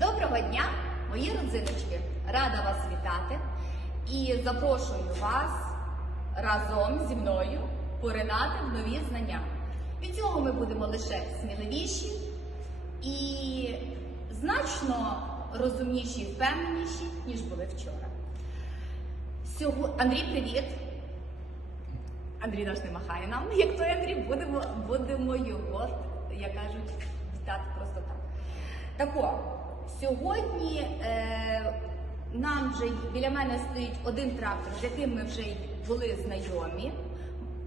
Доброго дня, мої родзиночки! Рада вас вітати і запрошую вас разом зі мною поринати в нові знання. Від цього ми будемо лише сміливіші і значно розумніші і впевненіші, ніж були вчора. Андрій, привіт! Андрій наш не махає нам. Як той Андрій, будемо, будемо його, як кажуть, вітати просто так. Так от, сьогодні е, нам вже біля мене стоїть один трактор, з яким ми вже були знайомі.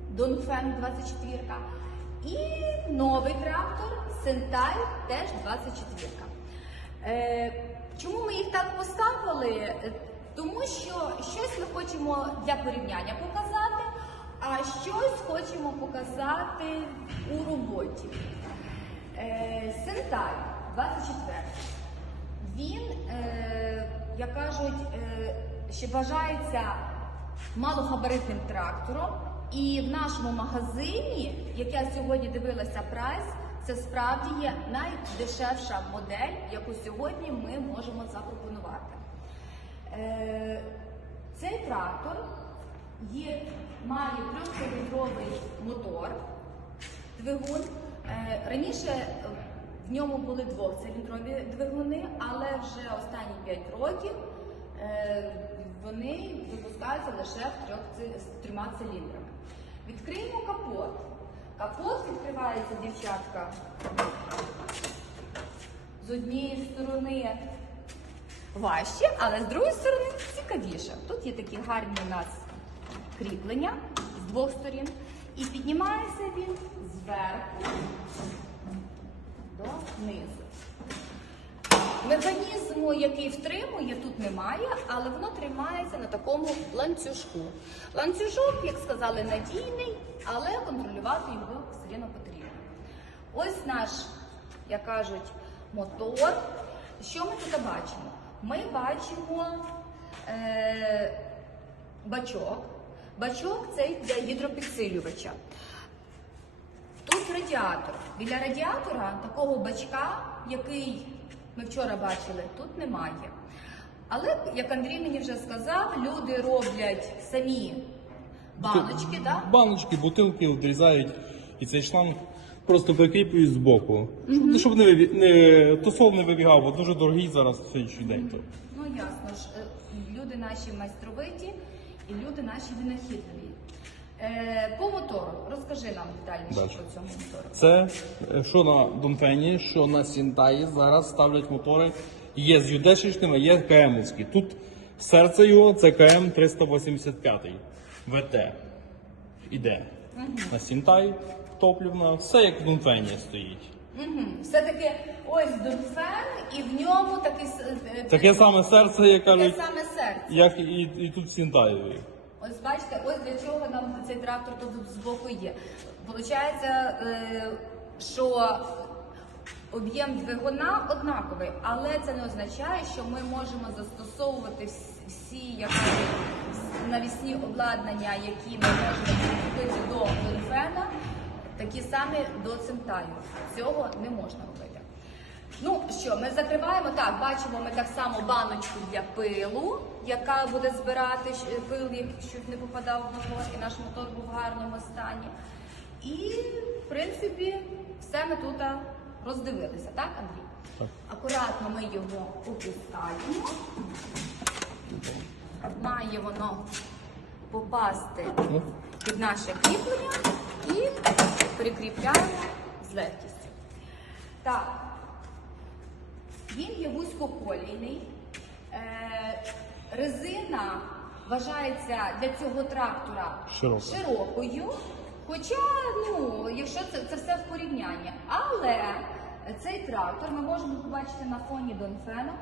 Донфен 24 І новий трактор Сентай теж 24 Е, чому ми їх так поставили? Е, Тому що щось ми хочемо для порівняння показати, а щось хочемо показати у роботі. Е, Сентай 24. Він, е, як кажуть, ще вважається малогабаритним трактором. І в нашому магазині, як я сьогодні дивилася прайс, це справді є найдешевша модель, яку сьогодні ми можемо запропонувати. Е, цей трактор є, має 3-літровий мотор, двигун. Е, Раніше в ньому були двохциліндрові двигуни, але вже останні 5 років е, вони випускаються лише в трьох з трьома циліндрами. Відкриємо капот. Капот відкривається, дівчатка, з однієї сторони важче, але з другої сторони цікавіше. Тут є такі гарні у нас кріплення з двох сторін. І піднімається він зверху донизу. Механізму, який втримує, тут немає, але воно тримається на такому ланцюжку. Ланцюжок, як сказали, надійний, але контролювати його все рівно потрібно. Ось наш, як кажуть, мотор. Що ми тут бачимо? Ми бачимо е, бачок. Бачок це для гідропідсилювача. Тут радіатор. Біля радіатора такого бачка, який ми вчора бачили, тут немає. Але, як Андрій мені вже сказав, люди роблять самі баночки, да? Баночки, бутилки відрізають і цей шланг просто прикріплюють з боку. Щоб, щоб не, вибі... не тосол не вибігав, бо дуже дорогий зараз в сьогоднішній день. Ну ясно ж, е, люди наші майстровиті і люди наші винахідливі. Е, по мотору, розкажи нам детальніше Дальше. про цього мотору. Це е, що на Донфені, що на Сінтаї зараз ставлять мотори. Є з юдешечними, є КМовські. Тут серце його це КМ 385 ВТ. Іде. На Сінтай топлівна, все як в Донфені стоїть. Угу. Все-таки ось Донфен, і в ньому такий с- е, Таке саме серце, як таке кажуть, саме серце. як і, і тут Сінтаєві. Ось бачите, ось для чого нам цей трактор тут збоку є. Получається, е, що об'єм двигуна однаковий, але це не означає, що ми можемо застосовувати всі навісні обладнання, які ми можемо прикріпити до Донфена, такі самі до Центаю. Цього не можна робити. Ну що, ми закриваємо так, бачимо ми так само баночку для пилу, яка буде збирати пил, щоб не попадав в мотор, і наш мотор був в гарному стані. І, в принципі, все ми тут роздивилися, так, Андрій? Так. Акуратно ми його опускаємо. Має воно попасти Ну. під наше кріплення і прикріпляємо з легкістю. Так, він є вузькоколійний. Е, резина вважається для цього трактора Широка. широкою. Хоча, ну, якщо це, це все в порівнянні. Але цей трактор ми можемо побачити на фоні Донфена,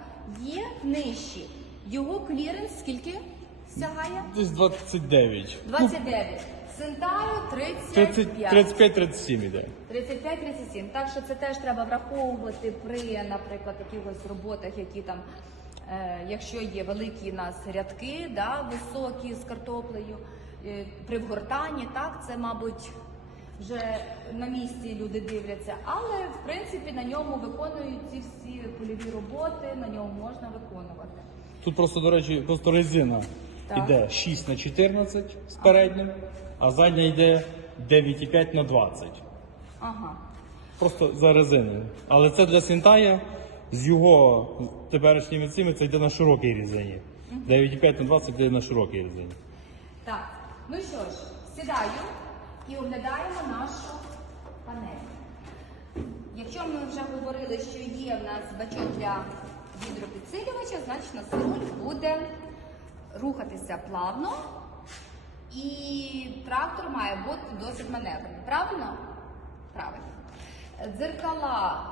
є нижчий. Його кліренс скільки сягає? Десь 29. 29. Сентаю 35. 35-37 іде. 35-37. Так що це теж треба враховувати при, наприклад, якихось роботах, які там, е, якщо є великі у нас рядки, да, високі з картоплею, е, при вгортанні, так, це, мабуть, вже на місці люди дивляться, але в принципі на ньому виконують ці всі польові роботи, на ньому можна виконувати. Тут просто, до речі, просто резина Так. йде 6 на 14 з переднім, а задня йде 9,5 на 20. Ага. Просто за резиною. Але це для Сінтая з його теперішніми цими це йде на широкій резині. 9,5 на 20 йде на широкій резині. Так, ну що ж, сідаю і оглядаємо нашу панель. Якщо ми вже говорили, що є в нас бачок для гідропідсилювача, значить у нас буде рухатися плавно і трактор має бути досить маневрений. Правильно? Правильно. Дзеркала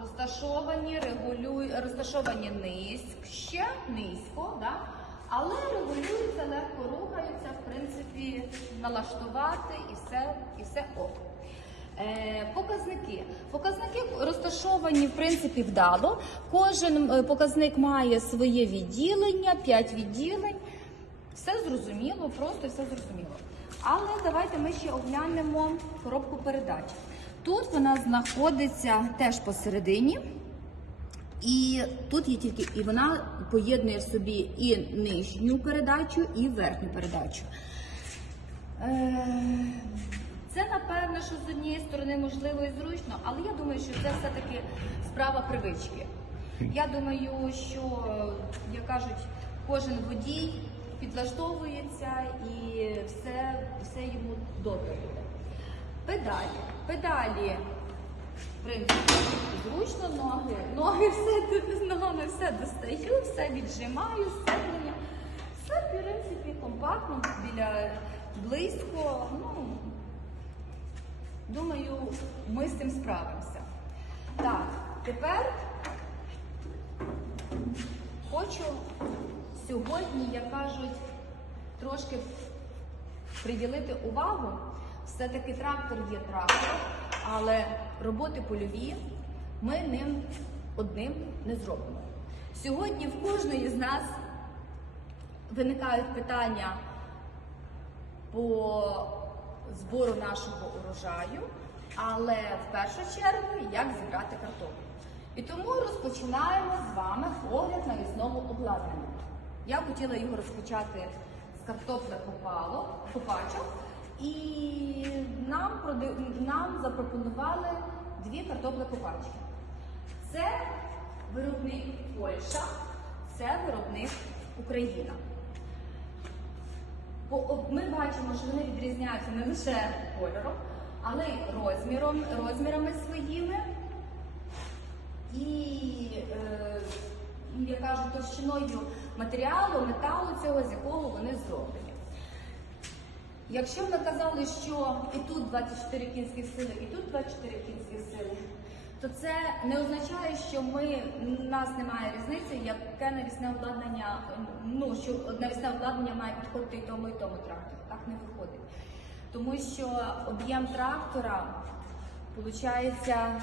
розташовані, регулюй, розташовані нижче, низько, да? але регулюються, легко рухаються, в принципі, налаштувати і все, і все ок. Е, показники. Показники розташовані в принципі вдало. Кожен е, показник має своє відділення, 5 відділень. Все зрозуміло, просто все зрозуміло. Але давайте ми ще оглянемо коробку передач. Тут вона знаходиться теж посередині. І тут є тільки і вона поєднує в собі і нижню передачу, і верхню передачу. Е, Це напевно, що з однієї сторони можливо і зручно, але я думаю, що це все-таки справа привички. Я думаю, що, як кажуть, кожен водій підлаштовується і все, все йому добре буде. Педалі. Педалі, в принципі, зручно, ноги. Ноги все ногами все достаю, все віджимаю, сцеплення. Все, в принципі, компактно, біля близько. Ну, думаю, ми з цим справимося. Так, тепер хочу сьогодні, як кажуть, трошки приділити увагу. Все-таки трактор є трактор, але роботи польові ми ним одним не зробимо. Сьогодні в кожної з нас виникають питання по збору нашого урожаю, але в першу чергу як зібрати картоплю. І тому розпочинаємо з вами огляд на віснову обладнання. Я хотіла його розпочати з картопля копачок, і нам, нам запропонували дві картопли копачки. Це виробник Польща, це виробник Україна. Ми бачимо, що вони відрізняються не лише кольором, але й розміром, розмірами своїми і, е, я кажу, товщиною матеріалу, металу цього, з якого вони зроблені. Якщо ми казали, що і тут 24 кінських сили, і тут 24 кінських сили, то це не означає, що ми у нас немає різниці, яке навісне обладнання, ну що навісне обладнання має підходити і тому, і тому трактору. Так не виходить. Тому що об'єм трактора, виходить, е,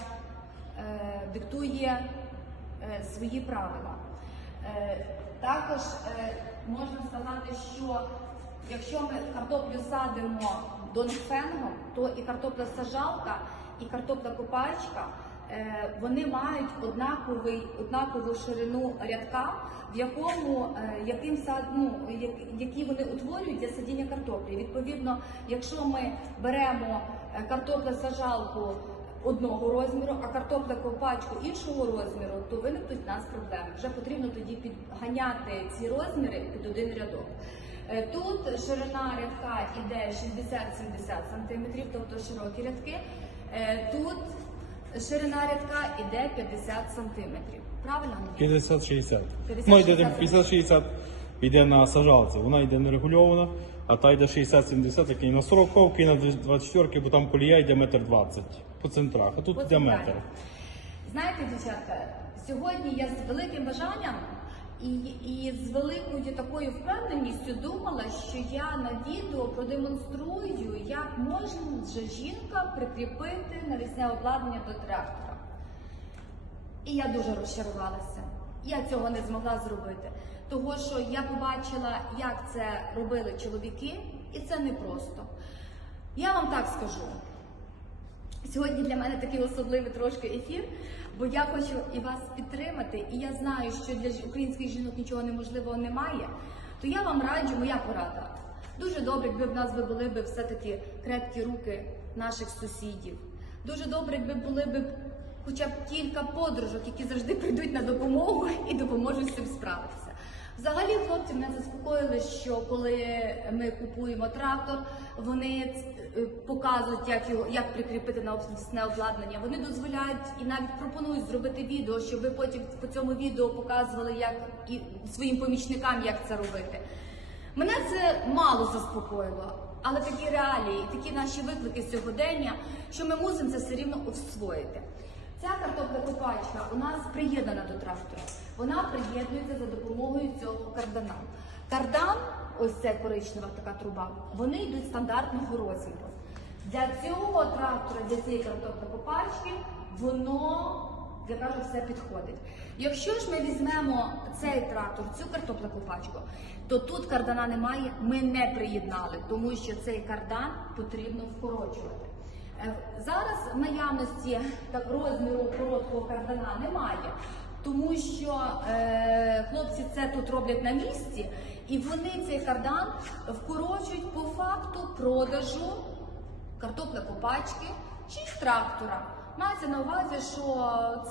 диктує е, свої правила. Також е, можна сказати, що якщо ми картоплю садимо донфенгом, то і картопля сажалка, і картопля копачка. е, Вони мають однаковий, однакову ширину рядка, в якому е, яким сад, ну, як- які вони утворюють для садіння картоплі. Відповідно, якщо ми беремо картопля сажалку одного розміру, а картопля ковпачку іншого розміру, то виникнуть в нас проблеми. Вже потрібно тоді підганяти ці розміри під один рядок. Е, Тут ширина рядка йде 60-70 см, тобто широкі рядки. Е, Тут ширина рядка йде 50 см. Правильно? Андрій? 50-60. 50-60. Йде на сажалці, вона йде нерегульована, а та йде 60-70, який на 40 і на 24, бо там колія йде метр 20 по центрах, а тут По йде метр. Знаєте, дівчатка, сьогодні я з великим бажанням і, і з великою такою впевненістю думала, що я на відео продемонструю, як може жінка прикріпити навісне обладнання до трактора. І я дуже розчарувалася. Я цього не змогла зробити. Того, що я побачила, як це робили чоловіки, і це непросто. Я вам так скажу: Сьогодні для мене такий особливий трошки ефір, бо я хочу і вас підтримати, і я знаю, що для українських жінок нічого неможливого немає. То я вам раджу, моя порада. Дуже добре, якби в нас були б все-таки крепкі руки наших сусідів. Дуже добре, якби були б хоча б кілька подружок, які завжди прийдуть на допомогу і допоможуть цим справитися. Взагалі, хлопці мене заспокоїли, що коли ми купуємо трактор, вони е, показують, як його як прикріпити на офісне обладнання. Вони дозволяють і навіть пропонують зробити відео, щоб ви потім по цьому відео показували, як і своїм помічникам, як це робити. Мене це мало заспокоїло, але такі реалії, такі наші виклики сьогодення, що ми мусимо це все рівно освоїти. Ця картопля копачка у нас приєднана до трактора. Вона приєднується за допомогою цього кардана. Кардан, ось ця коричнева така труба, вони йдуть стандартного розміру. Для цього трактора, для цієї картоплі воно, я кажу, все підходить. Якщо ж ми візьмемо цей трактор, цю картоплекопачку, то тут кардана немає, ми не приєднали, тому що цей кардан потрібно вкорочувати. Е, Зараз наявності так розміру короткого кардана немає, тому що е, хлопці це тут роблять на місці, і вони цей кардан вкорочують по факту продажу картопля копачки чи трактора. Мається на увазі, що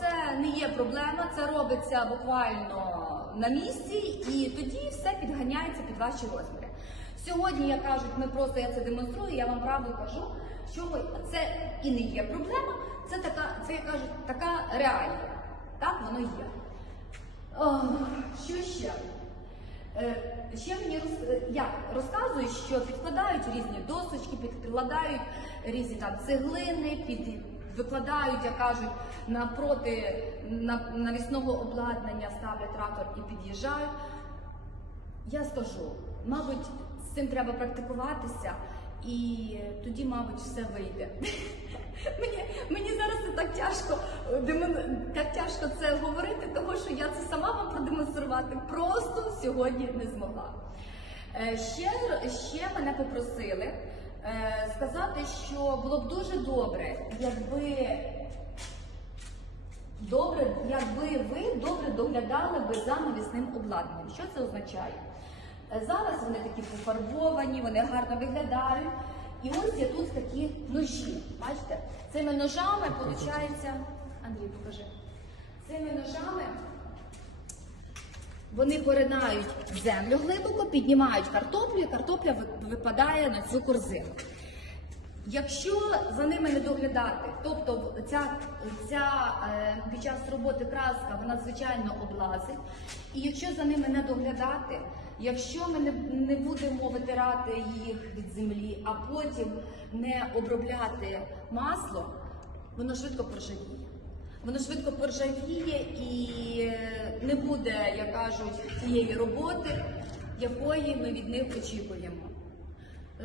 це не є проблема, це робиться буквально на місці, і тоді все підганяється під ваші розміри. Сьогодні я кажуть, ми просто я це демонструю, я вам правду кажу, що ми, це і не є проблема, це така, це я кажу, така реалія. Так воно є. Ох, що ще? Е, Ще мені роз- е, як розказують, що підкладають різні досочки, підкладають різні там цеглини, під викладають, як кажуть, напроти навісного обладнання, ставлять трактор і під'їжджають. Я скажу, мабуть, з цим треба практикуватися, і тоді, мабуть, все вийде. Мені, мені зараз це так тяжко е, так тяжко це говорити, тому що я це сама вам продемонструвати просто сьогодні не змогла. Е, Ще, ще мене попросили е, сказати, що було б дуже добре, якби добре, якби ви добре доглядали би за навісним обладнанням. Що це означає? Е, Зараз вони такі пофарбовані, вони гарно виглядають. І ось є тут такі ножі. Бачите? Цими ножами виходить. Андрій, покажи. Цими ножами вони поринають землю глибоко, піднімають картоплю, і картопля випадає на цю корзину. Якщо за ними не доглядати, тобто ця, ця е, під час роботи краска вона звичайно облазить, і якщо за ними не доглядати, якщо ми не, не будемо витирати їх від землі, а потім не обробляти масло, воно швидко проживіє. Воно швидко поржавіє і е, не буде, як кажуть, тієї роботи, якої ми від них очікуємо.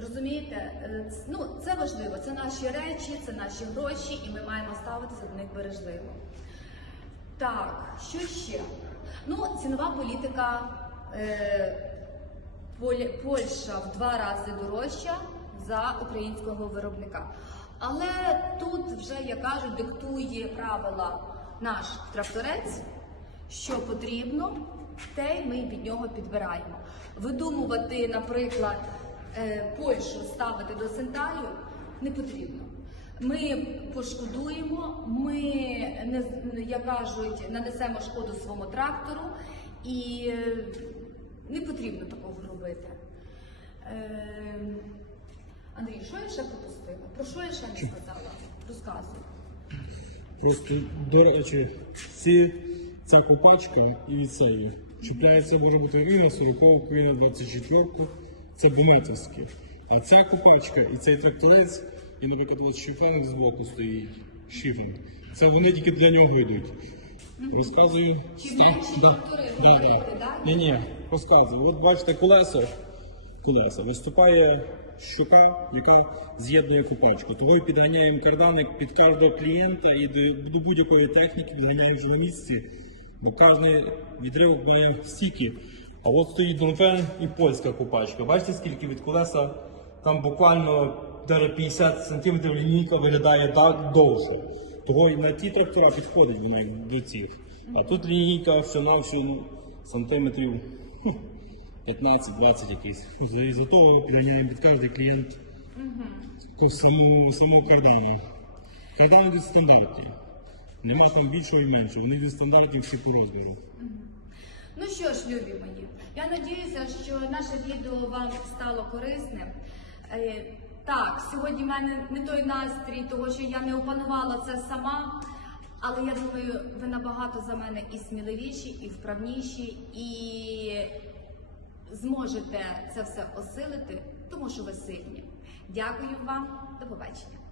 Розумієте, Е, ну це важливо. Це наші речі, це наші гроші, і ми маємо ставитися до них бережливо. Так, що ще? Ну, цінова політика е, Поль- Польща в два рази дорожча за українського виробника. Але тут вже, як кажуть, диктує правила наш тракторець, що потрібно, те й ми від нього підбираємо. Видумувати, наприклад, Польщу ставити до Сентаю не потрібно. Ми пошкодуємо, ми як кажуть, нанесемо шкоду своєму трактору і е, не потрібно такого робити. Е, Андрій, що я ще пропустила? Про що я ще не сказала? Розказуй. Просто, до речі, ці, ця копачка і цієї чіпляється може бути і на 40 і на 24 це бенетівські. А ця копачка і цей тракторець, і, наприклад, ось шифанок збоку стоїть, шифер. Це вони тільки для нього йдуть. Розказую. Чи да, да. да? Ні, ні, розказую. От бачите колесо, колеса. Виступає щука, яка з'єднує копачку. Того і підганяємо карданик під кожного клієнта і до, до будь-якої техніки підганяємо вже на місці, бо кожен відривок має стільки. А от стоїть Донфен і польська копачка. Бачите, скільки від колеса там буквально 50 см лінійка виглядає так довше. Того і на ті трактора підходить вона до цих. А тут лінійка все на ну, сантиметрів 15-20 якийсь. За, за того приганяємо під кожний клієнт самого кардану. Кардани йдуть стандартні. Нема там більшого і меншого. Вони йдуть стандартні всі по розміру. Ну що ж, любі мої, я надіюся, що наше відео вам стало корисним. Е, так, сьогодні в мене не той настрій, того що я не опанувала це сама. Але я думаю, ви набагато за мене і сміливіші, і вправніші, і зможете це все осилити, тому що ви сильні. Дякую вам, до побачення.